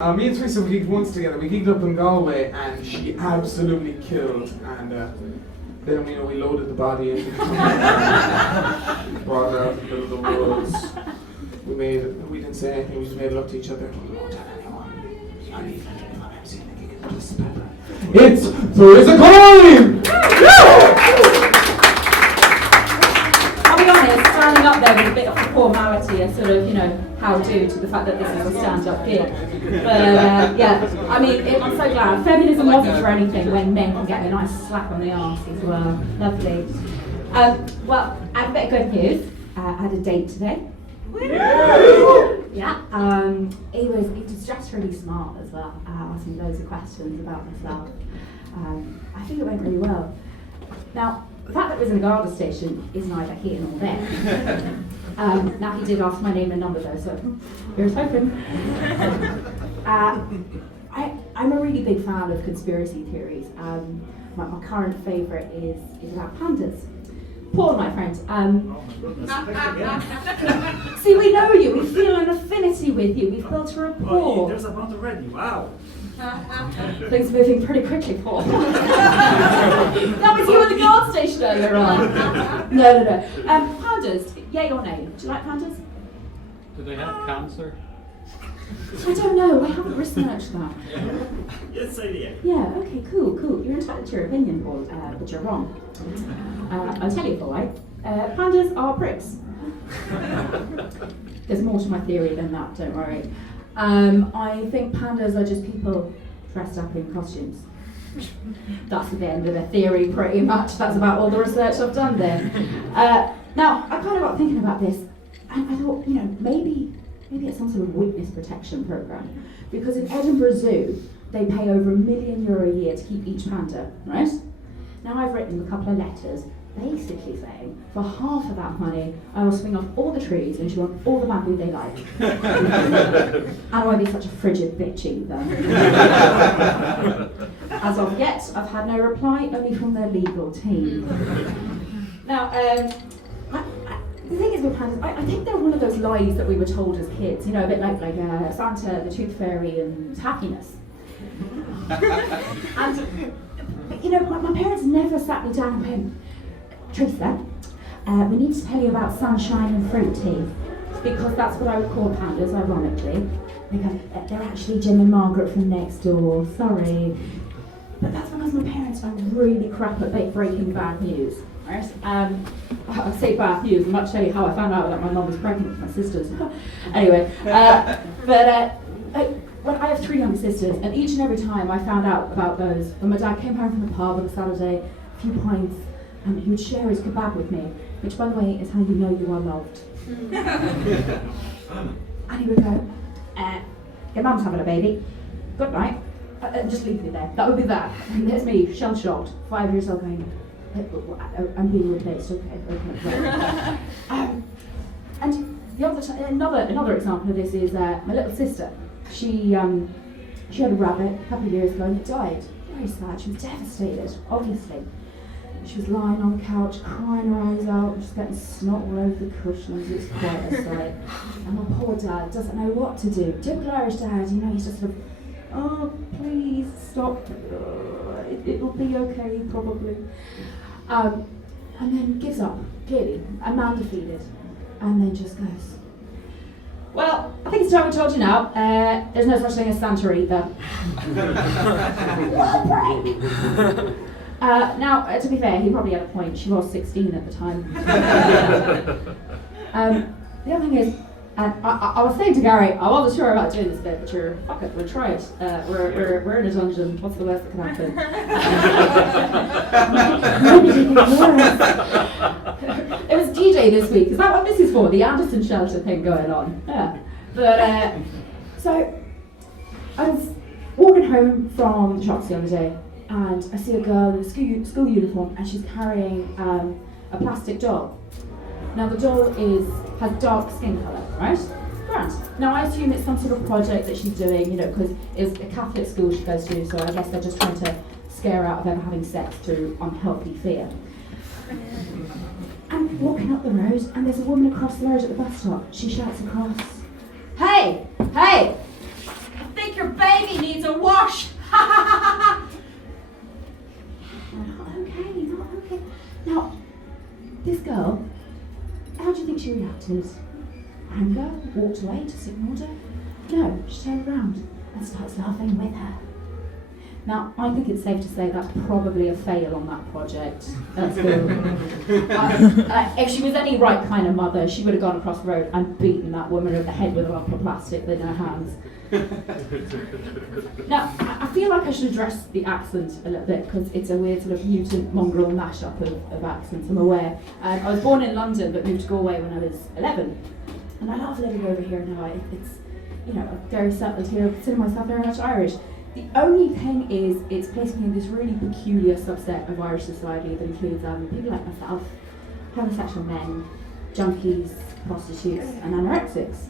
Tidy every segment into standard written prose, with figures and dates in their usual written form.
Me and Teresa, we gigged once together. We gigged up in Galway, and she absolutely killed. And then we loaded the body into the brought it out in the middle of the woods. We didn't say anything. We just made love to each other. We won't tell anyone. You're not even if I'm seeing a gig in the Spillane. It's Teresa Coyne. I'll be honest, standing up there with a bit of formality and sort of, how do to the fact that this is a stand-up gig. But yeah, I mean, I'm so glad. Feminism wasn't for anything when men can get a nice slap on the arse as well. Lovely. Well, I have a bit of good news. I had a date today. Yeah, he was just really smart as well. Asked me loads of questions about myself. I think it went really well. Now, the fact that it was in a Garda station is neither here nor there. Now, he did ask my name and number though, so here's hoping. I'm a really big fan of conspiracy theories. My current favourite is about pandas. Paul, my friend. See, we know you. We feel an affinity with you. We've built a rapport. There's a bunch already. Wow. Things moving pretty quickly, Paul. That was you at the guard station earlier on. No. Pandas, yay or nay? Do you like pandas? Do they have cancer? I don't know. I haven't researched that. Yes, I did. Yeah. Okay. Cool. You're entitled to your opinion, Paul, but you're wrong. I'll tell you, Paul. Pandas are pricks. There's more to my theory than that. Don't worry. I think pandas are just people dressed up in costumes. That's the end of the theory, pretty much. That's about all the research I've done there. Now, I kind of got thinking about this, and I thought, maybe it's some sort of witness protection program, because in Edinburgh Zoo, they pay over €1 million a year to keep each panda, right? Now, I've written a couple of letters basically saying, for half of that money, I will swing off all the trees and chew on all the bamboo they like. I won't be such a frigid bitch either. As of yet, I've had no reply, only from their legal team. Now, the thing is with pandas, I think they're one of those lies that we were told as kids, a bit like Santa, the Tooth Fairy, and happiness. And, my parents never sat me down and went, Teresa, we need to tell you about sunshine and fruit tea, because that's what I would call pandas, ironically. Because they're actually Jim and Margaret from next door, sorry. But that's because my parents are really crap at breaking bad news, right? I say bad news, I'm about to tell you how I found out that my mum was pregnant with my sisters. Anyway, when I have 3 younger sisters, and each and every time I found out about those, when my dad came home from the pub on a Saturday, a few pints, and he would share his kebab with me, which, by the way, is how you know you are loved. And he would go, your mum's having a baby, good night, and just leave me there. That would be that. And there's me, shell-shocked, 5 years old, going, I'm being replaced, okay. And the other another example of this is my little sister. She had a rabbit a couple of years ago and it died. Very sad. She was devastated, obviously. She was lying on the couch, crying her eyes out, just getting snot all over the cushions. It's quite a sight. And my poor dad doesn't know what to do. Typical Irish dad, he's just sort of, oh, please stop. It'll be okay, probably. And then gives up, clearly, a man defeated, and then just goes, well, I think it's time we told you now. There's no such thing as Santa either. Now, to be fair, he probably had a point. She was 16 at the time. The other thing is, I was saying to Gary, I wasn't sure about doing this bit, but fuck it, we'll try it. We're in a dungeon. What's the worst that can happen? It was DJ this week. Is that what this is for? The Anderson shelter thing going on? Yeah. But so I was walking home from the shops the other day, and I see a girl in a school uniform, and she's carrying a plastic doll. Now the doll has dark skin colour, right? Grand. Now I assume it's some sort of project that she's doing, because it's a Catholic school she goes to, so I guess they're just trying to scare her out of ever having sex through unhealthy fear. I'm walking up the road, and there's a woman across the road at the bus stop. She shouts across, Hey! I think you're she reacted? Anger? Walked away? Just ignored her? No, she turned around and starts laughing with her. Now, I think it's safe to say that's probably a fail on that project. That's good. If she was any right kind of mother, she would have gone across the road and beaten that woman over the head with a lump of plastic in her hands. Now, I feel like I should address the accent a little bit because it's a weird sort of mutant mongrel mashup of accents, I'm aware. I was born in London but moved to Galway when I was 11. And I love living over here now. It's, I'm very settled here. I consider myself very much Irish. The only thing is, it's placed me in this really peculiar subset of Irish society that includes people like myself, homosexual men, junkies, prostitutes, and anorexics.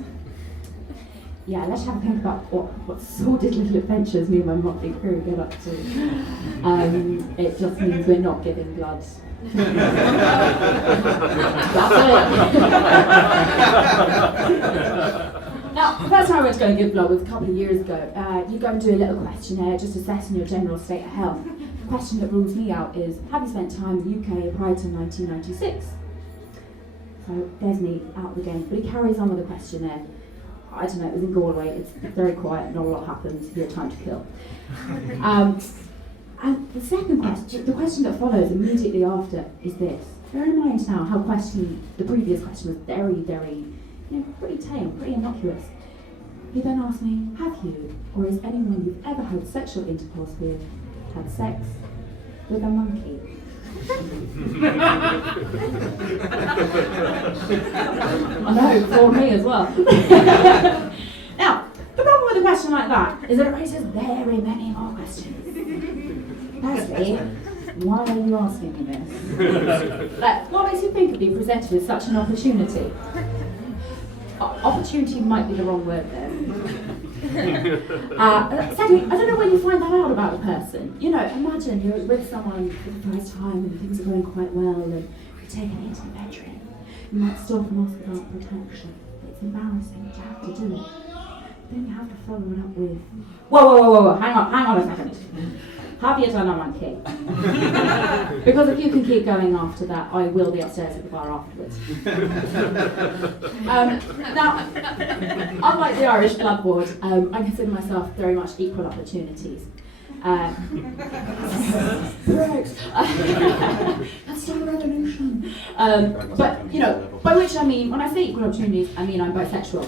Yeah, let's have a think about what sordid little adventures me and my motley crew get up to. It just means we're not giving blood. That's it. Now, the first time I went to go and give blood was a couple of years ago. You go and do a little questionnaire just assessing your general state of health. The question that rules me out is, have you spent time in the UK prior to 1996? So there's me out of the game. But he carries on with the questionnaire. I don't know, it was in Galway, it's very quiet, not a lot happens, you have time to kill. And the second question, the question that follows immediately after is this. Bear in mind now how the previous question was very, very, pretty tame, pretty innocuous. He then asked me, have you, or is anyone you've ever had sexual intercourse with, had sex with a monkey? I know, for me as well. Now, the problem with a question like that is that it raises very many more questions. Firstly, why are you asking me this? What makes you think of being presented with such an opportunity? Opportunity might be the wrong word there. Secondly, I don't know when you find that out about a person. Imagine you're with someone for the first time and things are going quite well and you take it into the bedroom. You might stop and ask about protection. It's embarrassing to have to do it. Then you have to follow it up with, whoa, hang on a second. Have you done a monkey? Because if you can keep going after that, I will be upstairs at the bar afterwards. Now, unlike the Irish Blood Board, I consider myself very much equal opportunities. Right. Let's start a revolution. But, by which I mean, when I say equal opportunities, I mean I'm bisexual,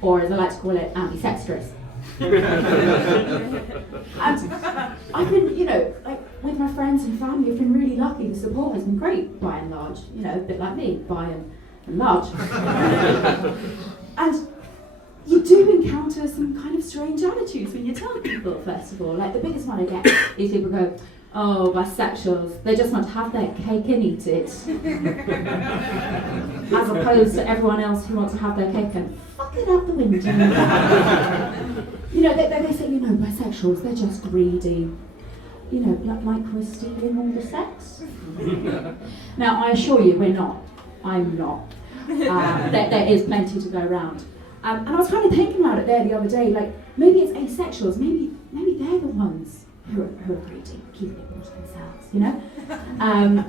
or as I like to call it, ambidextrous. And I've been, with my friends and family, I've been really lucky. The support has been great, by and large. A bit like me, by and large. And you do encounter some kind of strange attitudes when you tell people, first of all. Like, the biggest one I get is people go, oh, bisexuals, they just want to have their cake and eat it. As opposed to everyone else who wants to have their cake and fuck it out the window. They say, bisexuals, they're just greedy. Like we're stealing all the sex. Now, I assure you, we're not. I'm not. There is plenty to go around. And I was kind of thinking about it there the other day, like, maybe it's asexuals, maybe they're the ones who are greedy, keeping it all to themselves,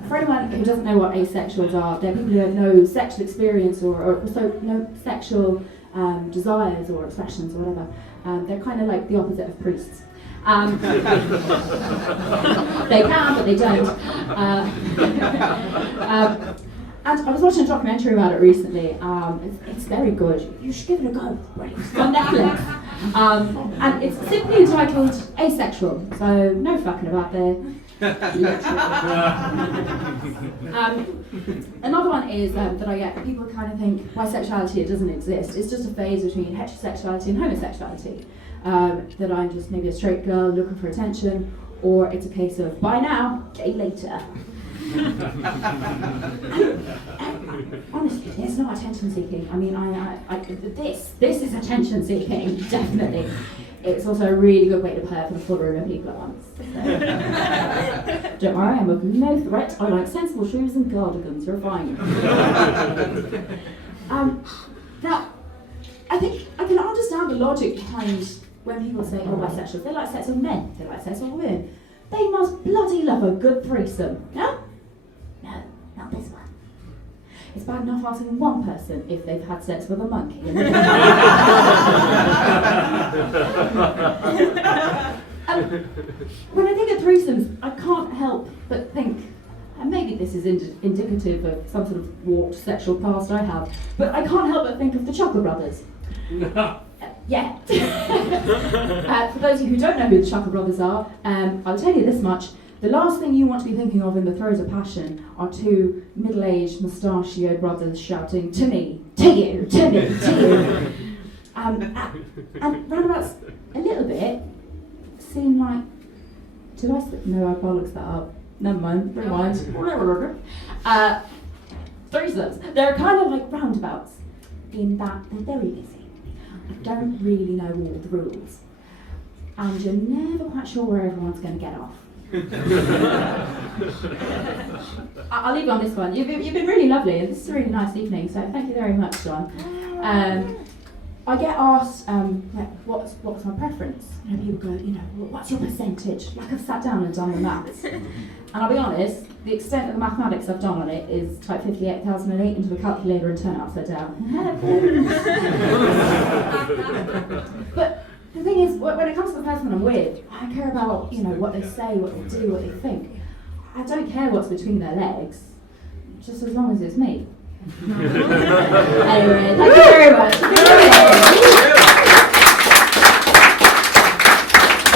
For anyone who doesn't know what asexuals are, they're people who have no sexual experience or no sexual desires or expressions or whatever. They're kind of like the opposite of priests. They can, but they don't. And I was watching a documentary about it recently. It's very good. You should give it a go. It's on Netflix. And it's simply entitled Asexual, so no fucking about there. Another one is that I get, people kind of think bisexuality, it doesn't exist. It's just a phase between heterosexuality and homosexuality. That I'm just maybe a straight girl looking for attention, or it's a case of bye now, gay later. Honestly, it's not attention seeking. I mean, this is attention seeking, definitely. It's also a really good way to play for a full room of people at once. So. Don't worry, I'm no threat. I like sensible shoes and cardigans. You're fine. Now, I think I can understand the logic behind when people say, oh, bisexuals, they like sex with men, they like sex with women. They must bloody love a good threesome. No? No, not this one. It's bad enough asking one person if they've had sex with a monkey. When I think of threesomes, I can't help but think, and maybe this is indicative of some sort of warped sexual past I have, but I can't help but think of the Chuckle Brothers. Yeah. For those of you who don't know who the Chuckle Brothers are, I'll tell you this much. The last thing you want to be thinking of in the throes of passion are two middle-aged, mustachioed brothers shouting, "To me, to you, to me, to you." And roundabouts a little bit seem like, did I slip? No, I bollocks that up. Never mind, rewind. Threesomes. They're kind of like roundabouts in that they're very busy. I don't really know all the rules. And you're never quite sure where everyone's going to get off. I'll leave you on this one. You've been really lovely, and this is a really nice evening, so thank you very much, John. I get asked, what's my preference? You know, people go, well, what's your percentage? Like I've sat down and done the maths. And I'll be honest, the extent of the mathematics I've done on it is type 58,008 into a calculator and turn it upside down. But the thing is, when it comes to the person I'm with, I care about, what they say, what they do, what they think. I don't care what's between their legs, just as long as it's me. Anyway, thank you very much.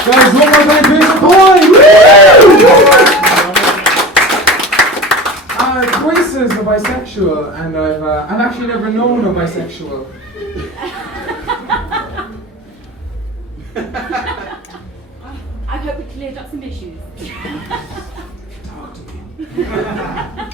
Guys, one more time, Teresa Coyne! Teresa is a bisexual, and I've actually never known a bisexual. I hope we cleared up some issues. Talk to me.